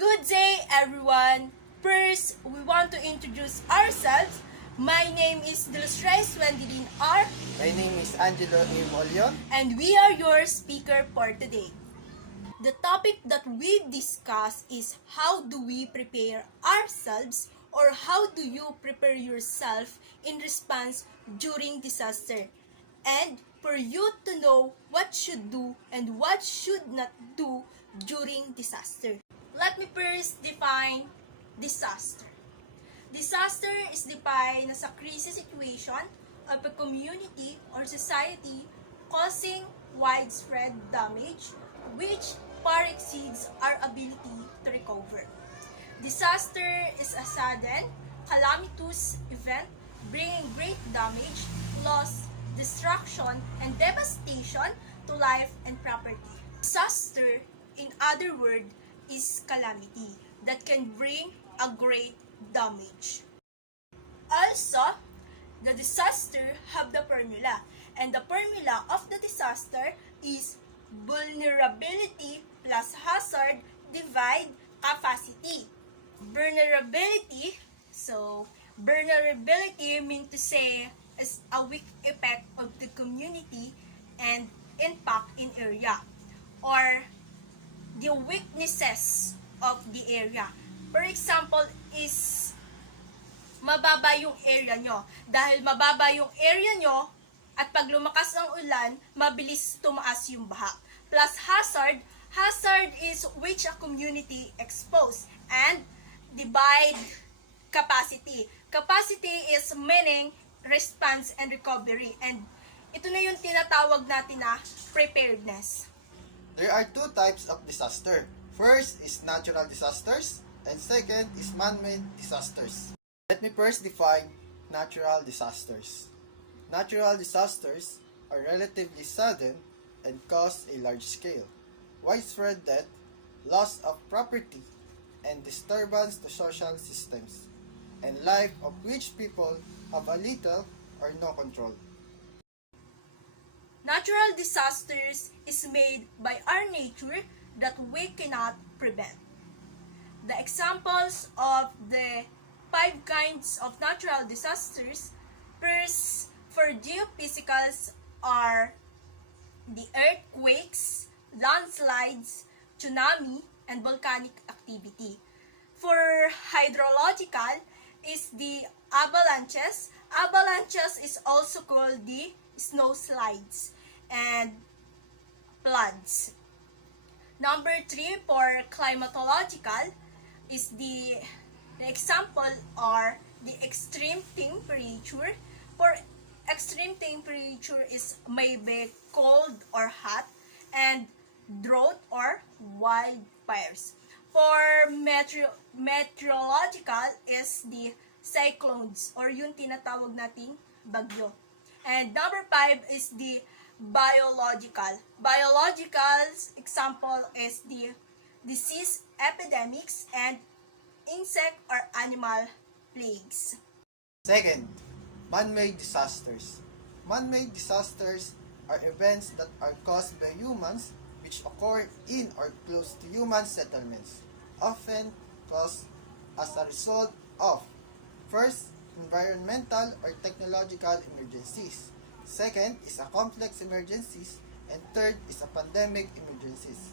Good day, everyone! First, we want to introduce ourselves. My name is Dulcres Wendilin R. My name is Angelo A. Molio. And we are your speaker for today. The topic that we discuss is how do we prepare ourselves or how do you prepare yourself in response during disaster, and for you to know what should do and what should not do during disaster. Let me first define disaster. Disaster is defined as a crisis situation of a community or society causing widespread damage which far exceeds our ability to recover. Disaster is a sudden, calamitous event bringing great damage, loss, destruction, and devastation to life and property. Disaster, in other words, is calamity that can bring a great damage. Also, the disaster have the formula, and the formula of the disaster is vulnerability plus hazard divide capacity. Vulnerability mean to say is a weak effect of the community and impact in area, or the weaknesses of the area. For example, is mababa yung area nyo. Dahil mababa yung area nyo, at pag lumakas ang ulan, mabilis tumaas yung baha. Plus hazard is which a community exposed. And divide capacity. Capacity is meaning response and recovery. And ito na yung tinatawag natin na preparedness. There are two types of disaster. First is natural disasters, and second is man-made disasters. Let me first define natural disasters. Natural disasters are relatively sudden and cause a large scale, widespread death, loss of property, and disturbance to social systems, and life of which people have a little or no control. Natural disasters is made by our nature that we cannot prevent. The examples of the 5 kinds of natural disasters, first, for geophysicals are the earthquakes, landslides, tsunami, and volcanic activity. For hydrological is the avalanches. Avalanches is also called the snow slides and floods. Number 3 for climatological is the example are the extreme temperature. For extreme temperature is maybe cold or hot, and drought or wildfires. For meteorological is the cyclones or yung tinatawag nating bagyo. And number 5 is the biological. Biological example is the disease epidemics and insect or animal plagues. Second, man-made disasters. Man-made disasters are events that are caused by humans which occur in or close to human settlements, often caused as a result of, first, environmental or technological emergencies. Second is a complex emergencies, and third is a pandemic emergencies.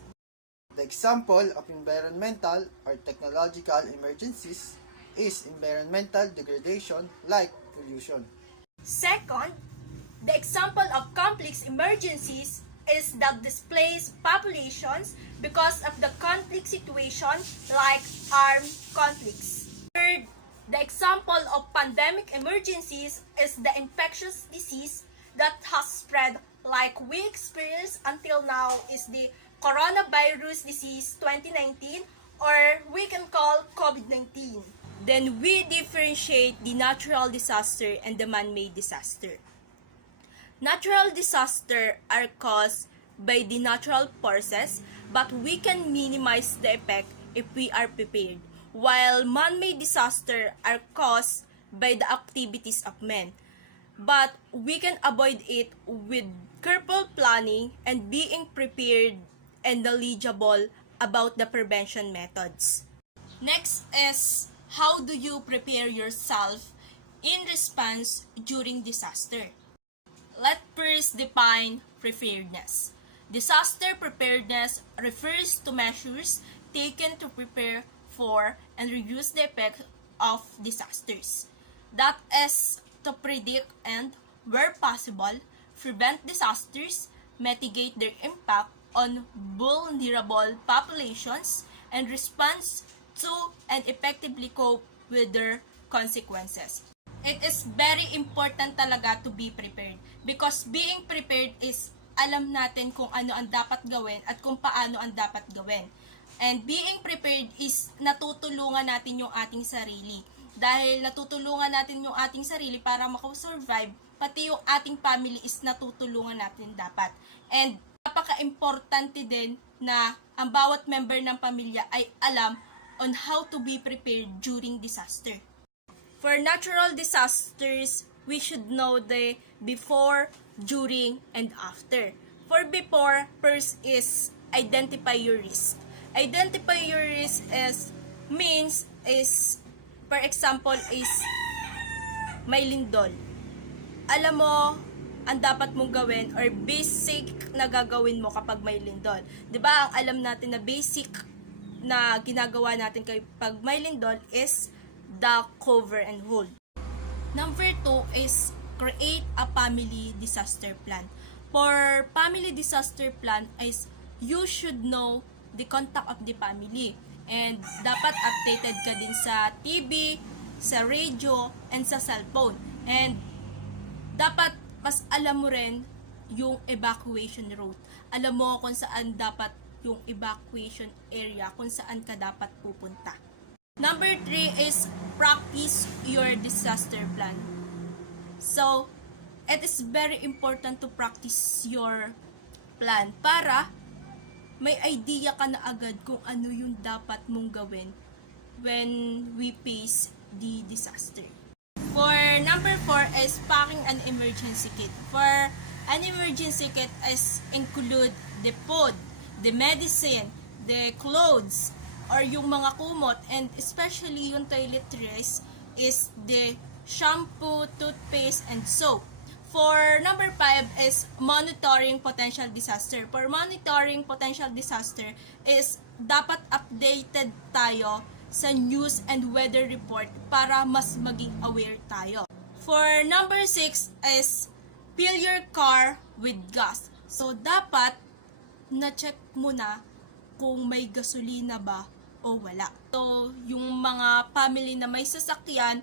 The example of environmental or technological emergencies is environmental degradation like pollution. Second, the example of complex emergencies is that displaced populations because of the conflict situation like armed conflicts. Third, the example of pandemic emergencies is the infectious disease that has spread like we experience until now is the coronavirus disease 2019, or we can call COVID-19. Then we differentiate the natural disaster and the man-made disaster. Natural disaster are caused by the natural forces, but we can minimize the effect if we are prepared, while man-made disaster are caused by the activities of men. But we can avoid it with careful planning and being prepared and knowledgeable about the prevention methods. Next is, how do you prepare yourself in response during disaster? Let's first define preparedness. Disaster preparedness refers to measures taken to prepare for and reduce the effect of disasters. That is to predict and, where possible, prevent disasters, mitigate their impact on vulnerable populations, and respond to and effectively cope with their consequences. It is very important talaga to be prepared, because being prepared is alam natin kung ano ang dapat gawin at kung paano ang dapat gawin. And being prepared is natutulungan natin yung ating sarili. Dahil natutulungan natin yung ating sarili para makasurvive, pati yung ating family is natutulungan natin dapat. And napaka-importante din na ang bawat member ng pamilya ay alam on how to be prepared during disaster. For natural disasters, we should know the before, during, and after. For before, first is identify your risk. Identify your risk is, for example, is may lindol. Alam mo ang dapat mong gawin or basic na gagawin mo kapag may lindol. 'Di ba? Ang alam natin na basic na ginagawa natin kapag may lindol is the cover and hold. Number 2 is create a family disaster plan. For family disaster plan is you should know the contact of the family, and dapat updated ka din sa TV, sa radio, and sa cellphone. And dapat mas alam mo rin yung evacuation route. Alam mo kung saan dapat yung evacuation area, kung saan ka dapat pupunta. Number 3 is practice your disaster plan. So, it is very important to practice your plan para may idea ka na agad kung ano yung dapat mong gawin when we face the disaster. For number 4 is packing an emergency kit. For an emergency kit is include the food, the medicine, the clothes, or yung mga kumot, and especially yung toiletries is the shampoo, toothpaste, and soap. For number 5 is monitoring potential disaster. For monitoring potential disaster is dapat updated tayo sa news and weather report para mas maging aware tayo. For number 6 is fill your car with gas. So dapat na-check mo na kung may gasolina ba o wala. So yung mga family na may sasakyan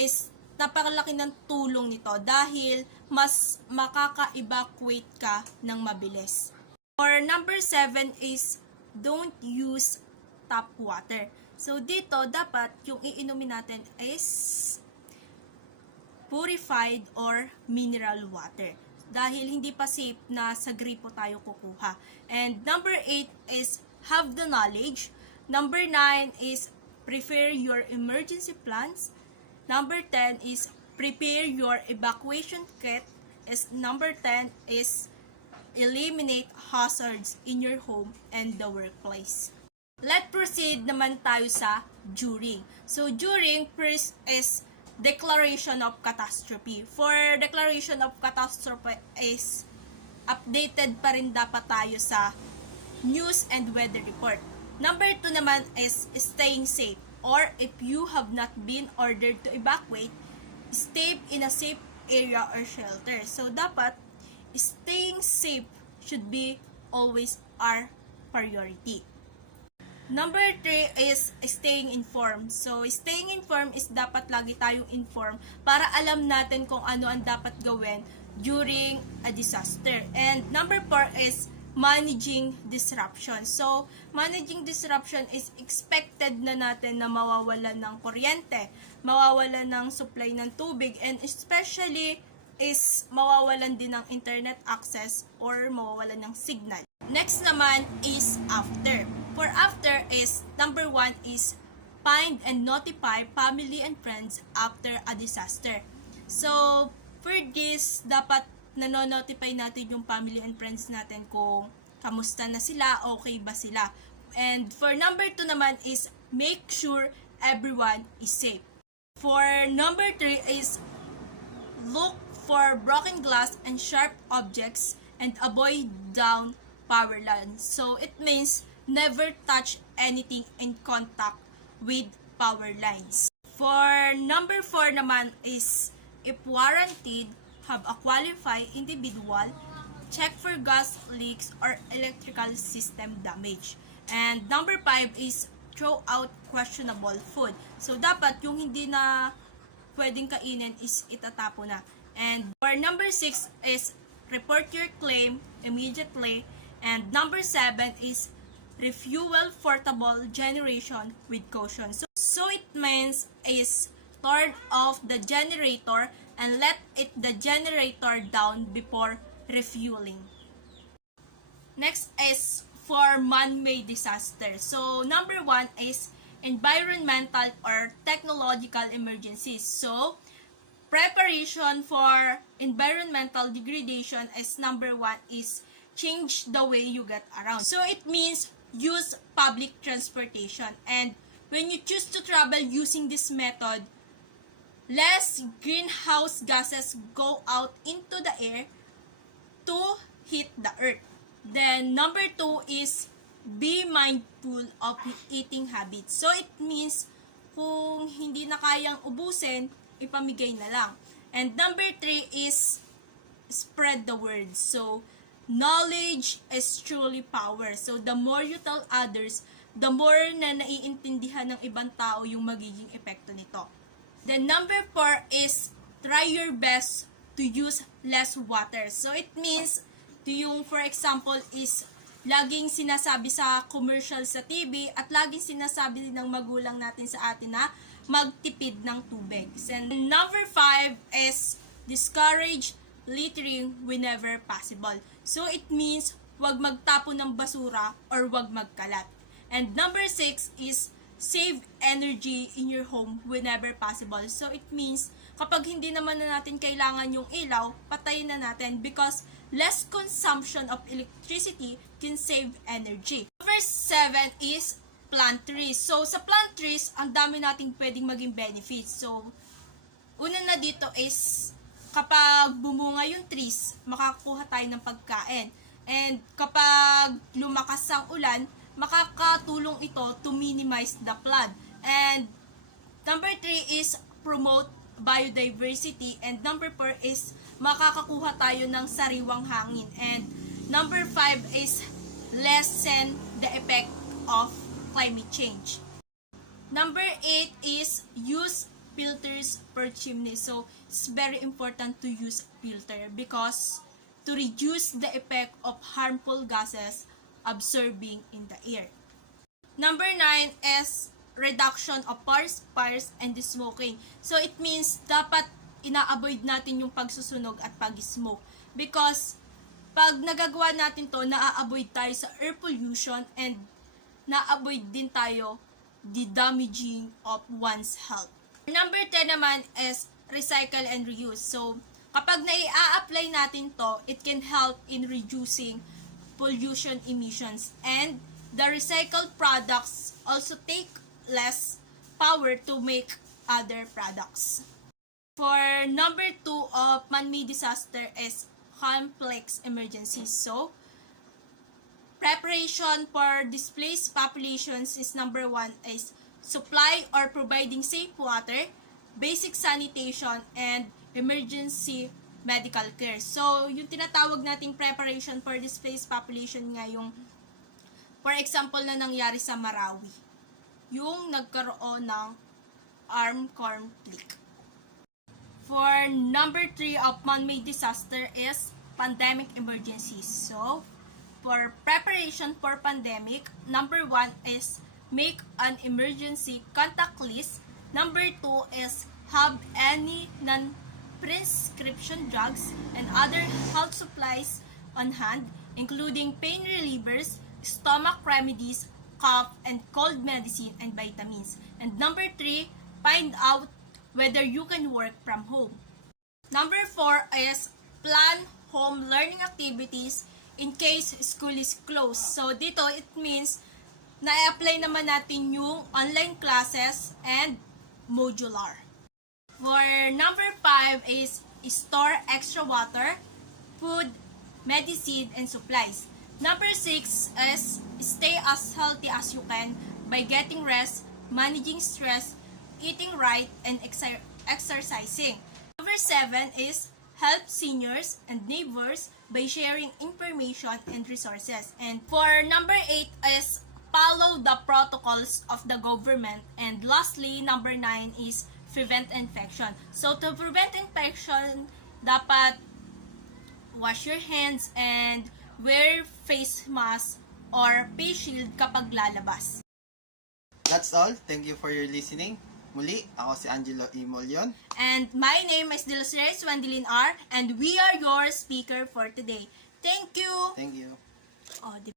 is napakalaki ng tulong nito dahil mas makaka-evacuate ka ng mabilis. For number 7 is don't use tap water. So dito dapat yung iinumin natin is purified or mineral water dahil hindi pa safe na sa gripo tayo kukuha. And number 8 is have the knowledge. Number 9 is prepare your emergency plans. Number 10 is prepare your evacuation kit. Number 10 is eliminate hazards in your home and the workplace. Let's proceed naman tayo sa during. So during, first is declaration of catastrophe. For declaration of catastrophe is updated pa rin dapat tayo sa news and weather report. Number 2 naman is staying safe, or if you have not been ordered to evacuate, stay in a safe area or shelter. So dapat staying safe should be always our priority. Number 3 is staying informed. So, staying informed is dapat lagi tayong informed para alam natin kung ano ang dapat gawin during a disaster. And number 4 is managing disruption. So, managing disruption is expected na natin na mawawalan ng kuryente, mawawalan ng supply ng tubig, and especially is mawawalan din ng internet access or mawawalan ng signal. Next naman is after. For after is, number 1 is find and notify family and friends after a disaster. So, for this, dapat nanonotify natin yung family and friends natin kung kamusta na sila, okay ba sila. And for number 2 naman is make sure everyone is safe. For number 3 is look for broken glass and sharp objects and avoid down power lines. So it means never touch anything in contact with power lines. For number 4 naman is if warranted, have a qualified individual, check for gas leaks or electrical system damage. And number 5 is throw out questionable food. So dapat yung hindi na pwedeng kainin is itatapo na. And for number 6 is report your claim immediately. And number 7 is refuel portable generation with caution. So it means is turn off the generator and let the generator down before refueling. Next is for man-made disaster. So number 1 is environmental or technological emergencies. So preparation for environmental degradation is number 1 is change the way you get around. So it means use public transportation, and when you choose to travel using this method, less greenhouse gases go out into the air to heat the earth. Then number 2 is be mindful of eating habits. So it means kung hindi na kayang ubusin, ipamigay na lang. And number 3 is spread the word. So knowledge is truly power. So the more you tell others, the more na naiintindihan ng ibang tao yung magiging epekto nito. Then number 4 is try your best to use less water. So it means yung for example is laging sinasabi sa commercial sa TV at laging sinasabi din ng magulang natin sa atin na magtipid ng tubig. And number 5 is discourage littering whenever possible. So it means wag magtapon ng basura or wag magkalat. And number 6 is save energy in your home whenever possible. So it means kapag hindi naman na natin kailangan yung ilaw, patayin na natin because less consumption of electricity can save energy. Number 7 is plant trees. So sa plant trees, ang dami nating pwedeng maging benefits. So una na dito is kapag bumunga yung trees, makakuha tayo ng pagkain. And kapag lumakas ang ulan, makakatulong ito to minimize the flood. And number 3 is promote biodiversity. And number 4 is makakakuha tayo ng sariwang hangin. And number 5 is lessen the effect of climate change. Number 8 is use filters per chimney. So it's very important to use filter because to reduce the effect of harmful gases absorbing in the air. Number 9 is reduction of fires and the smoking. So it means dapat ina-avoid natin yung pagsusunog at pag-smoke because pag nagagawa natin to, na-avoid tayo sa air pollution and na-avoid din tayo the damaging of one's health. Number 10 naman is recycle and reuse. So kapag nai-apply natin to, it can help in reducing pollution emissions, and the recycled products also take less power to make other products. For number 2 of man-made disaster is complex emergencies. So preparation for displaced populations is number 1 is supply or providing safe water, basic sanitation, and emergency medical care. So, yung tinatawag nating preparation for displaced population nga yung, for example, na nangyari sa Marawi. Yung nagkaroon ng armed conflict. For number 3 of man-made disaster is pandemic emergencies. So, for preparation for pandemic, number 1 is make an emergency contact list. Number 2 is have any non-prescription drugs and other health supplies on hand, including pain relievers, stomach remedies, cough and cold medicine, and vitamins. And number 3, find out whether you can work from home. Number 4 is plan home learning activities in case school is closed. So dito it means na-apply naman natin yung online classes and modular. For number 5 is store extra water, food, medicine, and supplies. Number 6 is stay as healthy as you can by getting rest, managing stress, eating right, and exercising. Number 7 is help seniors and neighbors by sharing information and resources. And for number 8 is follow the protocols of the government. And lastly, number 9 is prevent infection. So to prevent infection, dapat wash your hands and wear face mask or face shield kapag lalabas. That's all. Thank you for your listening. Muli, ako si Angelo E. Molion. And my name is Dilosres Wendilin R. And we are your speaker for today. Thank you! Thank you. Oh, di